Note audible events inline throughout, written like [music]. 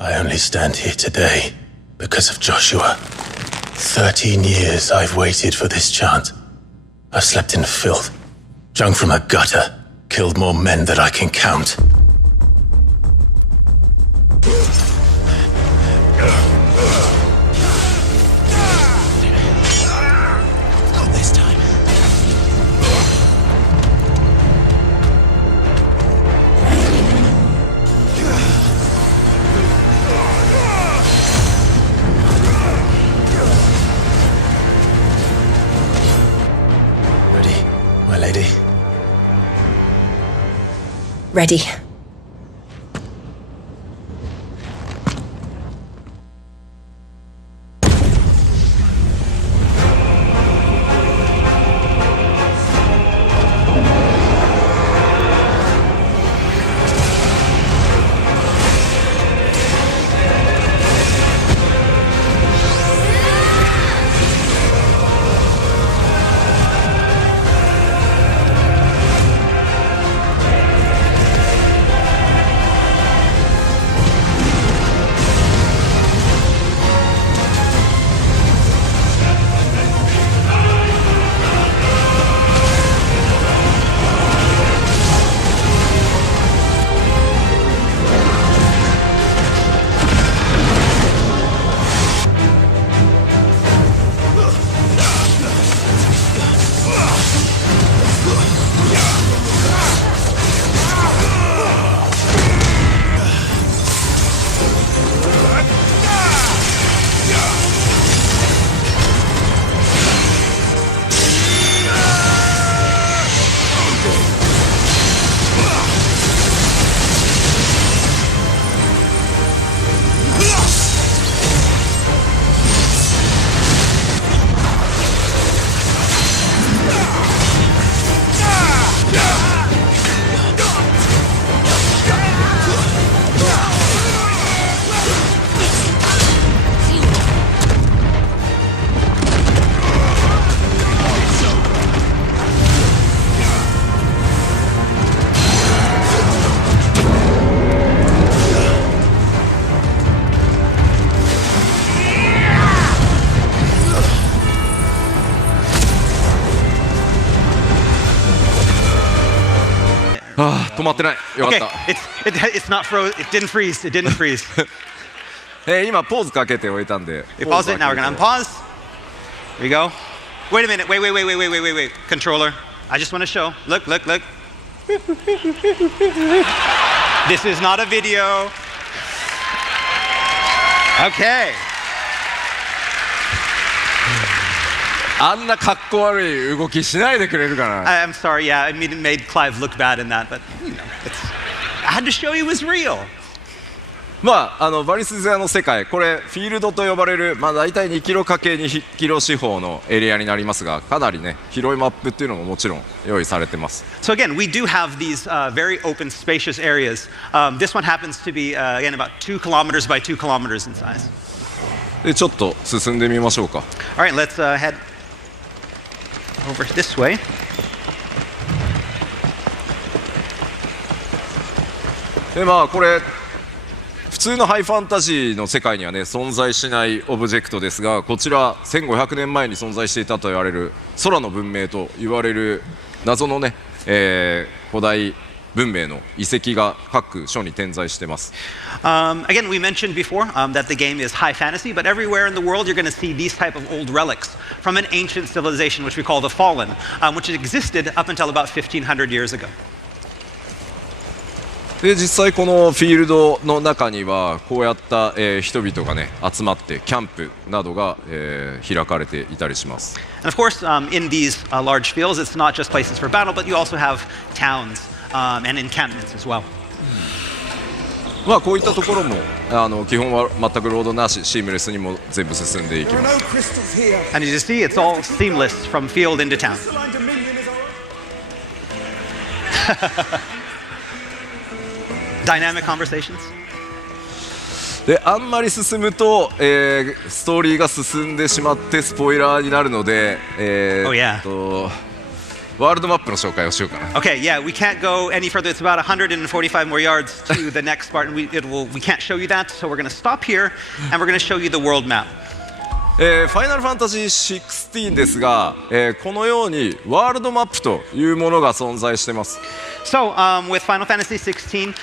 I only stand here today because of Joshua. 13 years I've waited for this chance. I've slept in filth, drunk from a gutter, killed more men than I can count. Not this time. Ready, my lady? Ready. Ah, 止まってない。よかった。It's not froze. It didn't freeze. It didn't freeze. 今ポーズかけておいたんで。Pause it. Now we're gonna unpause. Here we go. Wait a minute. Wait. Controller. I just want to show. Look. This is not a video. Okay. あんなかっこ悪い動きしないでくれるかな。I'm sorry. Yeah, I made Clive look bad in that, but you know, I had to show you it was real. バリスゼアの世界、これフィールドと呼ばれる、大体2キロ ×2 キロ四方のエリアになりますが、かなりね広いマップっていうのももちろん用意されてます。So again, we do have these very open, spacious areas. This one happens to be again about 2 kilometers by 2 kilometers in size. でちょっと進んでみましょうか。All right, let's head over this way. でこれ普通のハイファンタジーの世界にはね存在しないオブジェクトですが、こちら1500年前に存在していたと言われる空の文明と言われる謎のね、古代文明の遺跡が各所に点在しています。Again, we mentioned before that the game is high fantasy, but everywhere in the world you're going to see these type of old relics from an ancient civilization, which we call the Fallen, which existed up until about 1500 years ago. で実際このフィールドの中にはこうやった、人々がね集まってキャンプなどが、開かれていたりします。And of course, in these large fields, it's not just places for battle, but you also have towns and encampments as well. こういったところも基本は全くロードなし、シームレスにも全部進んでいきます。And as you see, it's all seamless from field into town. Dynamic conversations. であんまり進むと、ストーリーが進んでしまってスポイラーになるので、ワールドマップの紹介をしようかな。 Okay, yeah, we can't go any further. It's about 145 more yards to the next part, and we can't show you that, so we're going to stop here, and we're going to show you the world map. ファイナルファンタジー16ですが、このようにワールドマップというものが存在しています。 So, with Final Fantasy 16,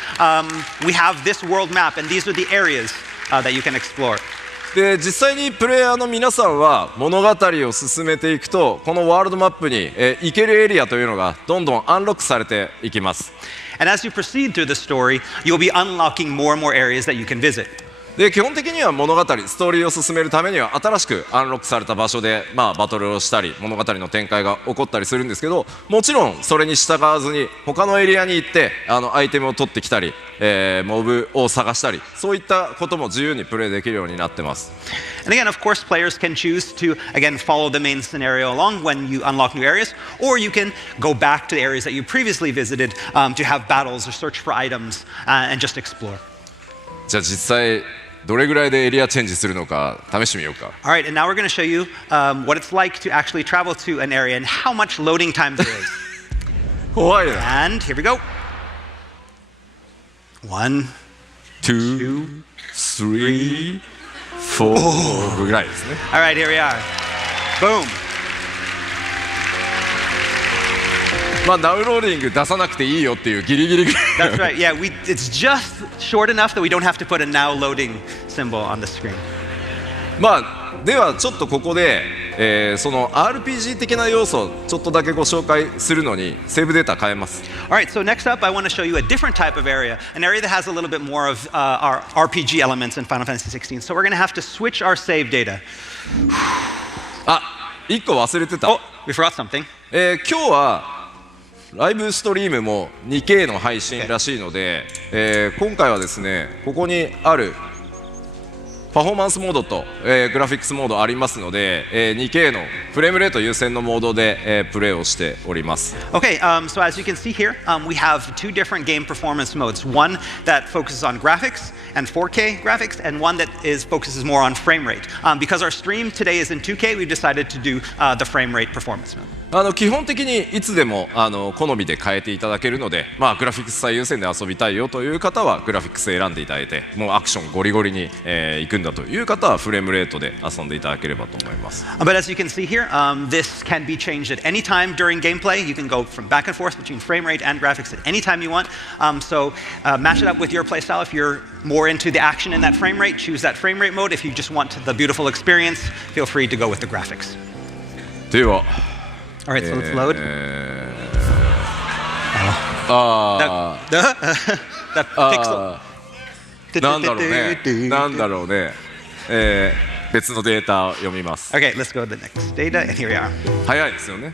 we have this world map, and these are the areas that you can explore. で実際にプレイヤーの皆さんは物語を進めていくとこのワールドマップに、行けるエリアというのがどんどんアンロックされていきます。 And as you proceed through the story, you'll be unlocking more and more areas that you can visit. で基本的には物語ストーリーを進めるためには新しくアンロックされた場所で、バトルをしたり物語の展開が起こったりするんですけど、もちろんそれに従わずに他のエリアに行ってアイテムを取ってきたり、モブを探したりそういったことも自由にプレイできるようになってます。 And again, of course, players can choose to, again, follow the main scenario along when you unlock new areas, or you can go back to the areas that you previously visited to have battles or search for items and just explore. じゃあ実際どれぐらいでエリアチェンジするのか試してみようか。 All right, and now we're going to show you what it's like to actually travel to an area and how much loading time there is. 怖いな。 And here we go. 1, 2, 3, 4ぐらいですね。 All right, here we are. Boom. ダウンローディング出さなくていいよっていうギリギリぐらい。 That's right. Yeah, it's just short enough that we don't have to put a now loading symbol on the screen. ではちょっとここで、その RPG 的な要素をちょっとだけご紹介するのにセーブデータ変えます。 All right, so next up, I want to show you a different type of area, an area that has a little bit more of our RPG elements in Final Fantasy 16. So we're going to have to switch our save data. 1個忘れてた。 Oh, we forgot something. 今日はライブストリームも 2K の配信らしいので、今回はですねここにあるパフォーマンスモードと、グラフィックスモードありますので、2K のフレームレート優先のモードで、プレイをしております。 Okay, so as you can see here, we have two different game performance modes. One that focuses on graphics and 4K graphics, and one that focuses more on frame rate. Because our stream today is in 2K, we've decided to do the frame rate performance mode. 基本的にいつでも好みで変えていただけるので、グラフィックス最優先で遊びたいよという方はグラフィックス選んでいただいて、もうアクションゴリゴリに、行くんだという方はフレームレートで遊んでいただければと思います。 But as you can see here, this can be changed at any time during gameplay. You can go from back and forth between frame rate and graphics at any time you want. So match it up with your playstyle. If you're more into the action in that frame rate, choose that frame rate mode. If you just want the beautiful experience, feel free to go with the graphics. では All right, so let's load. The pixel. なんだろうね、別のデータを読みます。 Okay, let's go to the next data, and here we are. 早いですよね。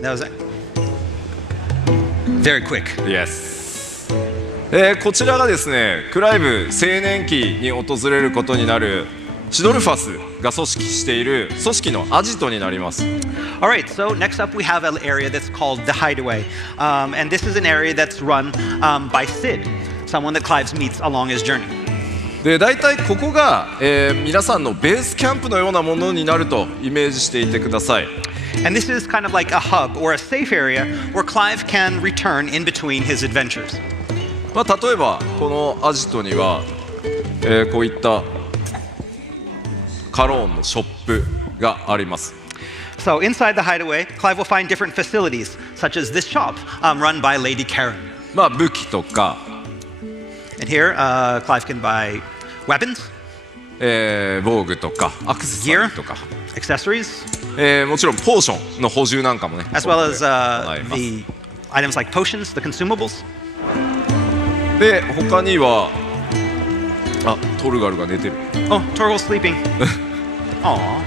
That was it. Very quick. Yes。こちらがですね、クライブ青年期に訪れることになるシドルファスが組織している組織のアジトになります。 All right, so next up we have an area that's called the Hideaway. And this is an area that's run by Sid, someone that Clive meets along his journey. で大体ここが、皆さんのベースキャンプのようなものになるとイメージしていてください。 And this is kind of like a hub or a safe area where Clive can return in between his adventures. 例えばこのアジトには、こういったカローンのショップがあります。 So inside the Hideaway, Clive will find different facilities, such as this shop run by Lady Karen. 武器とか、 And here, Clive can buy weapons, 防具とかアクセサリ gear, ーとか、 accessories, もちろんポーションの補充なんかもね。 as well as 行います。 the items like potions, the consumables. で他にはトルガルが寝てる。 Oh, Torgal's sleeping. Aww.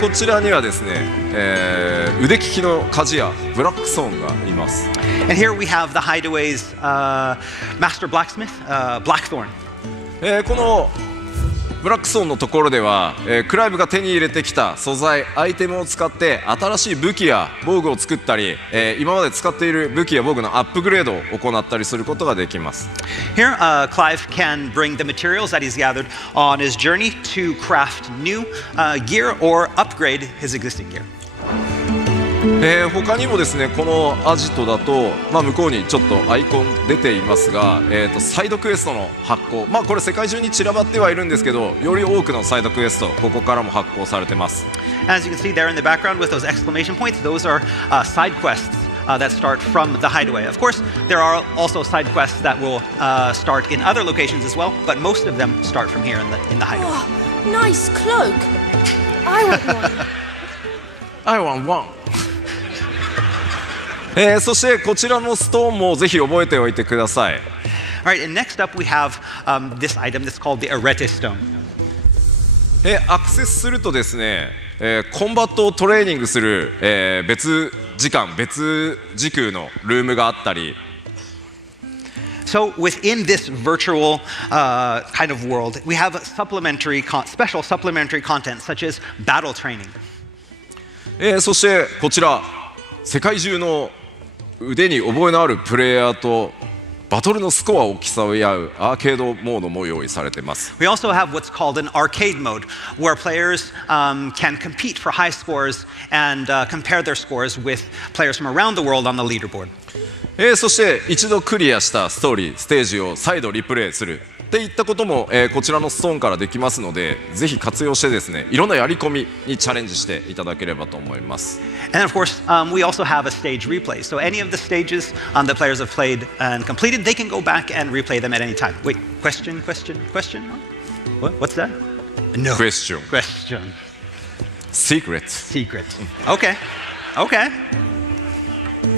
こちらにはですね、腕利きの鍛冶屋ブラックソーンがいます。 And here we have the Hideaway's master blacksmith, Blackthorn. このブラックソーンのところでは、クライブが手に入れてきた素材アイテムを使って新しい武器や防具を作ったり、今まで使っている武器や防具のアップグレードを行ったりすることができます。 Here, Clive can bring the materials that he's gathered on his journey to craft new gear or upgrade his existing gear. 他にもですねこのアジトだと、向こうにちょっとアイコン出ていますが、サイドクエストの発行、これ世界中に散らばってはいるんですけど、より多くのサイドクエストここからも発行されてます。 As you can see there in the background with those exclamation points, those are side quests that start from the hideaway. Of course, there are also side quests that will start in other locations as well, but most of them start from here in the hideaway. Oh, nice cloak. I want one. I want one そしてこちらのストーンもぜひ覚えておいてください。 All right, and next up we have this item that's called the Arete Stone. アクセスするとですね、コンバットをトレーニングする、別時間別時空のルームがあったり、 So within this virtual kind of world, we have special supplementary content such as battle training. そしてこちら世界中の腕に覚えのあるプレイヤーとバトルのスコアを競い合うアーケードモードも用意されています。 We also have what's called an arcade mode, where players can compete for high scores and compare their scores with players from around the world on the leaderboard. そして一度クリアしたストーリーステージを再度リプレイするっていったことも、こちらのストーンからできますので、ぜひ活用してですねいろんなやり込みにチャレンジしていただければと思います。 And of course, we also have a stage replay. So any of the stages that players have played and completed, they can go back and replay them at any time. Wait, question? What? What's that? No. Question. Secret. Okay.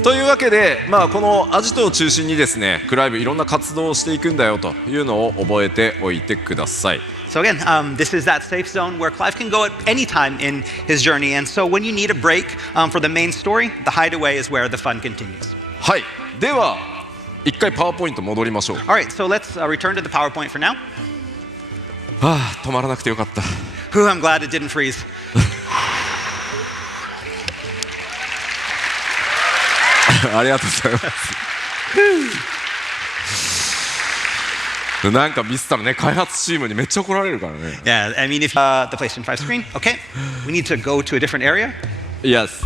というわけで、このアジトを中心にですねクライブいろんな活動をしていくんだよというのを覚えておいてください。 So again, this is that safe zone where Clive can go at any time in his journey. And so when you need a break for the main story, the hideaway is where the fun continues. はい、では一回パワーポイント戻りましょう。 All right, so let's return to the PowerPoint for now. 止まらなくてよかった。 Whew, I'm glad it didn't freeze. ありがとうございます。なんかミスったらね、開発チームにめっちゃ怒られるからね。Yeah, I mean, if the PlayStation 5 screen, okay, we need to go to a different area. Yes,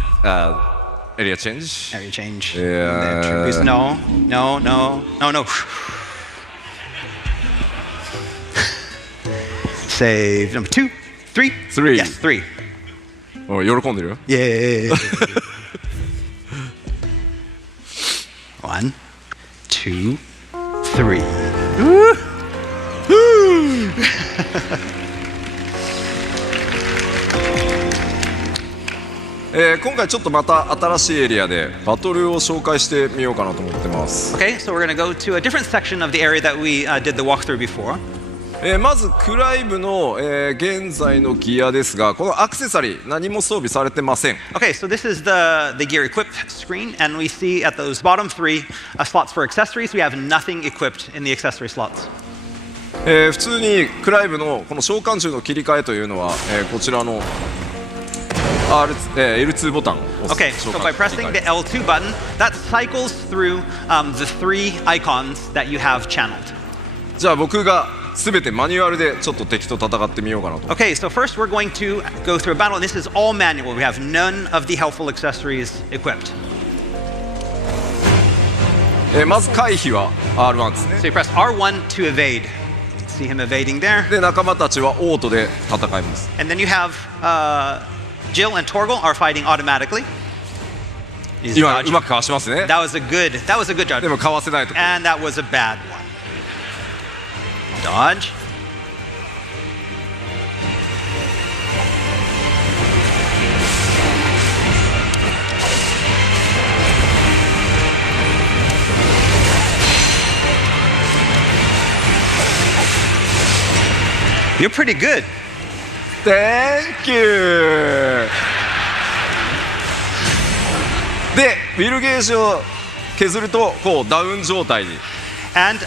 area change. Area change. Yeah. No. Save number 2, 3. Three. Yes, 3. おい喜んでるよ。Yay. 1, 2, 3. [laughs] 今回ちょっとまた新しいエリアでバトルを紹介してみようかなと思ってます。 Okay, so we're going to go to a different section of the area that we did the walkthrough before. まずクライブの、現在のギアですが、このアクセサリー何も装備されてません。 Okay, so this is the gear equipped screen, and we see at those bottom 3 slots for accessories, we have nothing equipped in the accessory slots. 普通にクライブのこの召喚銃の切り替えというのは、こちらのL2 ボタンを押す。 Okay, so by pressing the L2 button, that cycles through the 3 icons that you have channeled. じゃあ僕がすべてマニュアルでちょっと敵と戦ってみようかなと。 Okay, so first we're going to go through a battle, and this is all manual. We have none of the helpful accessories equipped. まず回避は R1 ですね。 So you press R1 to evade. See him evading there. で仲間たちはオートで戦います。 And then you have Jill and Torgal are fighting automatically. He's 今 dodging. うまくかわしますね。 That was a good judge. でもかわせないと。 And that was a bad one. Dodge. You're pretty good. Thank you! で、ウィルゲージを削るとこうダウン状態に。 And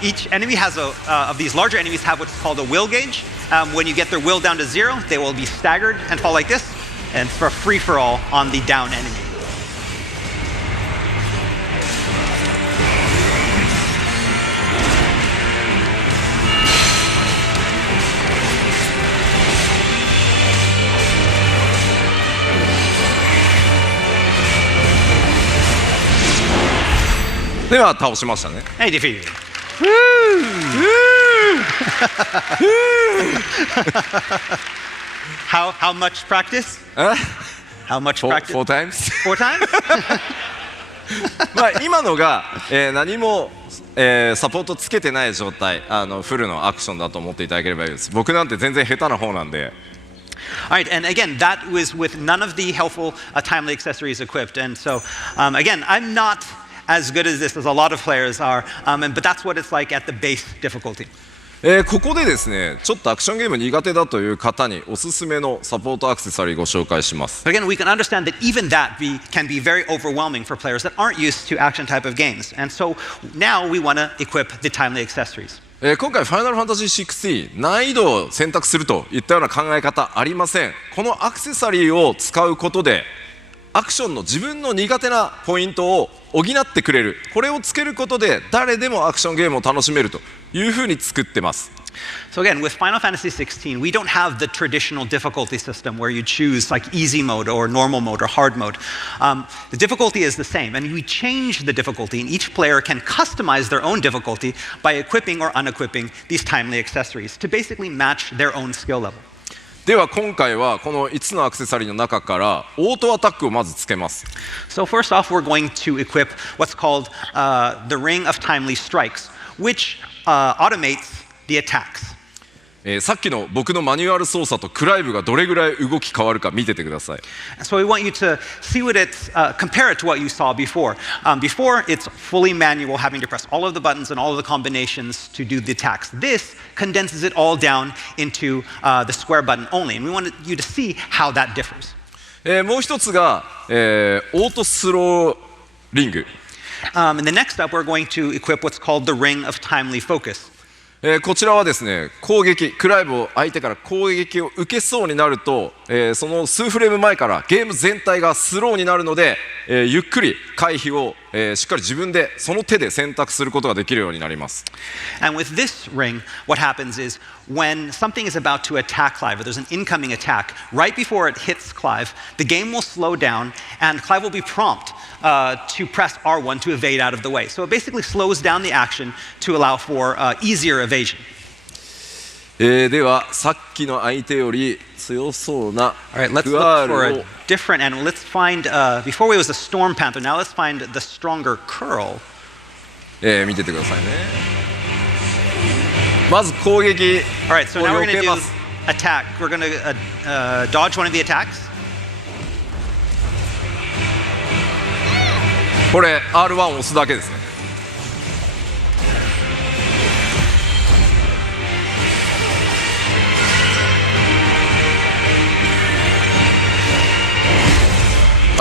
each enemy has of these larger enemies have what's called a will gauge. When you get their will down to 0, they will be staggered and fall like this. And it's for a free-for-all on the down enemy. では倒しましたね。Hey, defeated. How much practice? How much practice? 4 times? 4 times? まあ今のが、何も、サポートつけてない状態、フルのアクションだと思っていただければいいです。僕なんて全然下手な方なんで。All right, and again, that was with none of the helpful timely accessories equipped. And so, again, I'm not as good as this as a lot of players are, but that's what it's like at the base difficulty. ここでですね、ちょっとアクションゲーム苦手だという方におすすめのサポートアクセサリーご紹介します。But again, we can understand that even that can be very overwhelming for players that aren't used to action type of games. And so now we want to equip the timely accessories. 今回ファイナルファンタジー16難易度を選択するといったような考え方ありません。このアクセサリーを使うことでアクションの自分の苦手なポイントを補ってくれる、これをつけることで誰でもアクションゲームを楽しめるというふうに作ってます。So again, with Final Fantasy XVI, we don't have the traditional difficulty system where you choose like easy mode or normal mode or hard mode. The difficulty is the same, and we change the difficulty, and each player can customize their own difficulty by equipping or unequipping these timely accessories to basically match their own skill level. では今回はこの5つのアクセサリーの中からオートアタックをまずつけます。So first off, we're going to equip what's called the Ring of Timely Strikes, which automates the attacks. さっきの僕のマニュアル操作とクライブがどれぐらい動き変わるか見ててください。So we want you to see what it's, compare it to what you saw before. Before, it's fully manual, having to press all of the buttons and all of the combinations to do the attacks. This condenses it all down into the square button only, and we want you to see how that differs. もう一つが、オートスローリング。And the next up, we're going to equip what's called the Ring of Timely Focus. こちらはですね、攻撃、クライブを相手から攻撃を受けそうになると、その数フレーム前からゲーム全体がスローになるので、ゆっくり回避を、しっかり自分でその手で選択することができるようになります。And with this ring, what happens is when something is about to attack Clive, or there's an incoming attack, right before it hits Clive, the game will slow down and Clive will be prompt to press R1 to evade out of the way. So it basically slows down the action to allow for easier evasion. ではさっきの相手より強そうな All right, let's look for a different animal. Let's find, before it was a Storm Panther, now let's find the stronger Curl. 見ててくださいね。まず攻撃 All right, so を now we're 避 going to け do ます。 attack. We're going to dodge one of the attacks. これ R1 を押すだけですね。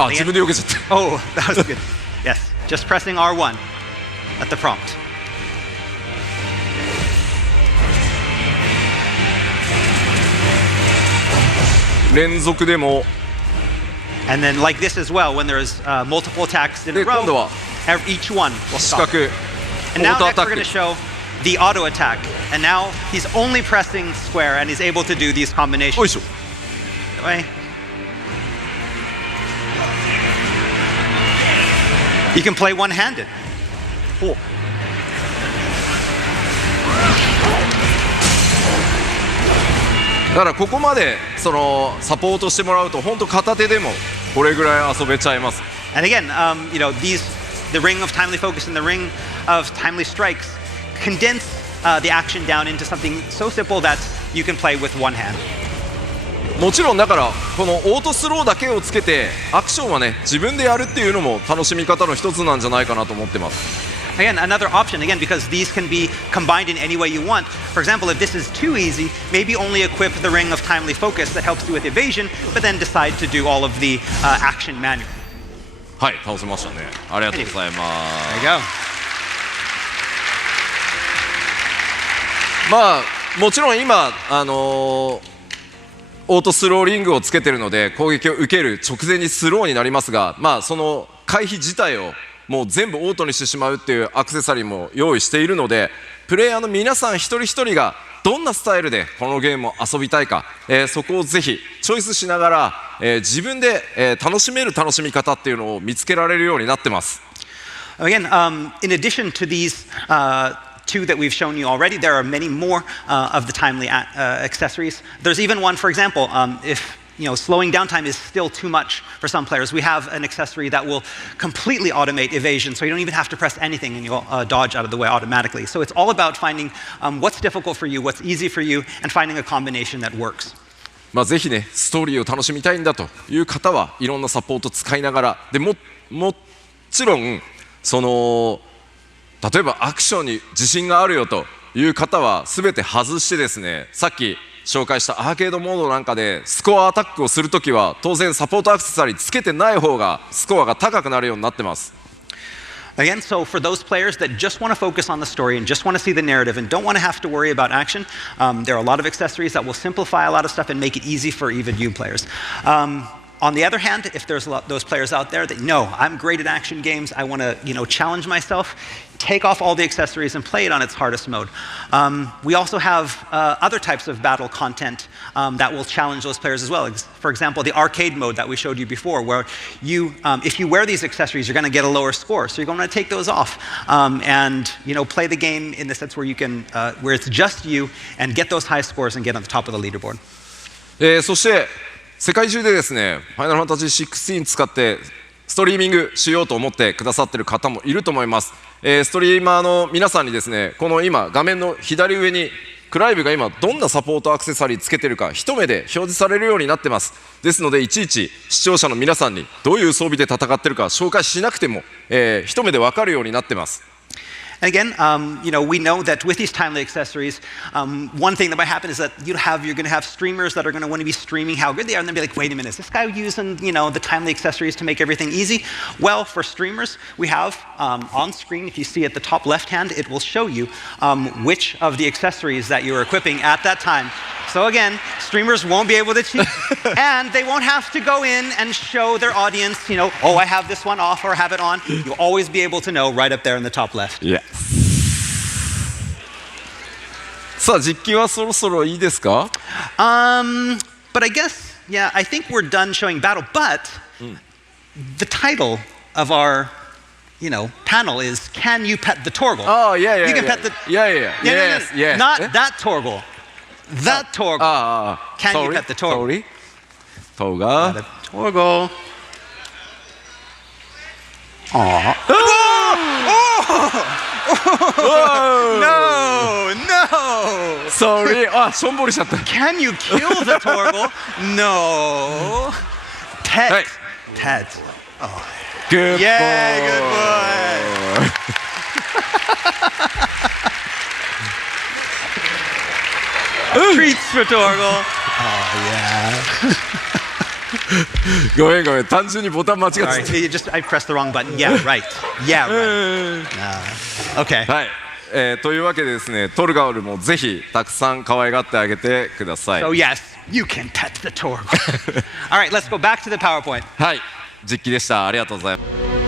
あ、自分で避けちゃった。Oh, that was good. Yes, just pressing R1 at the prompt. 連続でも And then like this as well, when there's multiple attacks in a で今度 row, は each one will 四 stop. 角 And オ now ートア next タ we're ッ going ク to show the auto attack. And now he's only pressing square and he's able to do these よい combinations. しょ。 That way. You can play one-handed. ほうだからここまでそのサポートしてもらうと本当片手でもこれぐらい遊べちゃいます。 And again, you know, the Ring of Timely Focus and the Ring of Timely Strikes condense the action down into something so simple that you can play with one hand. もちろんだからこのオートスローだけをつけてアクションはね自分でやるっていうのも楽しみ方の一つなんじゃないかなと思ってます。 Again, another option, again, because these can be combined in any way you want. For example, if this is too easy, maybe only equip the Ring of Timely Focus that helps you with evasion, but then decide to do all of the action manually. はい、倒せましたね。ありがとうございま There す。 you go. まあもちろん今オートスローリングをつけてるので攻撃を受ける直前にスローになりますが、まあその回避自体をもう全部オートにしてしまうっていうアクセサリーも用意しているので、プレイヤーの皆さん一人一人がどんなスタイルでこのゲームを遊びたいか、そこをぜひチョイスしながら、自分で、楽しめる楽しみ方っていうのを見つけられるようになってます。Again, in addition to these two that we've shown you already, there are many more of the timely accessories. There's even one, for example, if slowing down time is still too much for some players, we have an accessory that will completely automate evasion, so you don't even have to press anything and you'll dodge out of the way automatically. So it's all about finding what's difficult for you, what's easy for you, and finding a combination that works. ぜひね、ストーリーを楽しみたいんだという方はいろんなサポート使いながら、でもちろん例えばアクションに自信があるよという方は全て外してですね、さっき紹介したアーケードモードなんかでスコアアタックをするときは当然サポートアクセサリーつけてない方がスコアが高くなるようになってます。Again, so for those players that just want to focus on the story and just want to see the narrative and don't want to have to worry about action, there are a lot of accessories that will simplify a lot of stuff and make it easy for even new players. On the other hand, if there's those players out there that know I'm great at action games, I want to challenge myself, take off all the accessories and play it on its hardest mode. We also have other types of battle content that will challenge those players as well. For example, the arcade mode that we showed you before, where if you wear these accessories, you're going to get a lower score. So you're going to take those off and play the game in the sense where you can, where it's just you, and get those high scores and get on the top of the leaderboard. そして世界中でですね、ファイナルファンタジー16使ってストリーミングしようと思ってくださってる方もいると思います。ストリーマーの皆さんにですね、この今画面の左上にクライブが今どんなサポートアクセサリーつけてるか一目で表示されるようになってます。ですのでいちいち視聴者の皆さんにどういう装備で戦ってるか紹介しなくても、一目で分かるようになってます。And again, we know that with these timely accessories, one thing that might happen is that you're going to have streamers that are going to want to be streaming how good they are, and they'll be like, wait a minute, is this guy using, the timely accessories to make everything easy? Well, for streamers, we have on screen, if you see at the top left hand, it will show you which of the accessories that you're equipping at that time. So again, streamers won't be able to cheat, and they won't have to go in and show their audience, oh, I have this one off or have it on. You'll always be able to know right up there in the top left. Yeah. さあ実機はそろそろいいですか？ But I guess, yeah, I think we're done showing battle. But the title of our, panel is "Can you pet the Torgal?" Oh yeah. You can pet the. Yeah. Not that Torgal. That Torgal. Can you pet the Torgal? Torgal. Torgal. Aww. No! Sorry. しょんぼりしちゃった。Can you kill the Torgal? No. Pet. Pet. Oh. Good Yay, boy. good boy. Treats for Torgal. Oh, yeah. ごめん単純にボタン間違ってた。 Sorry, I pressed the wrong button. Yeah, right. Yeah, right. Okay. はい、というわけでですね、トルガルもぜひたくさん可愛がってあげてください。 So yes, you can pet the Torgal. All right, let's go back to the PowerPoint. はい、実機でした。ありがとうございます。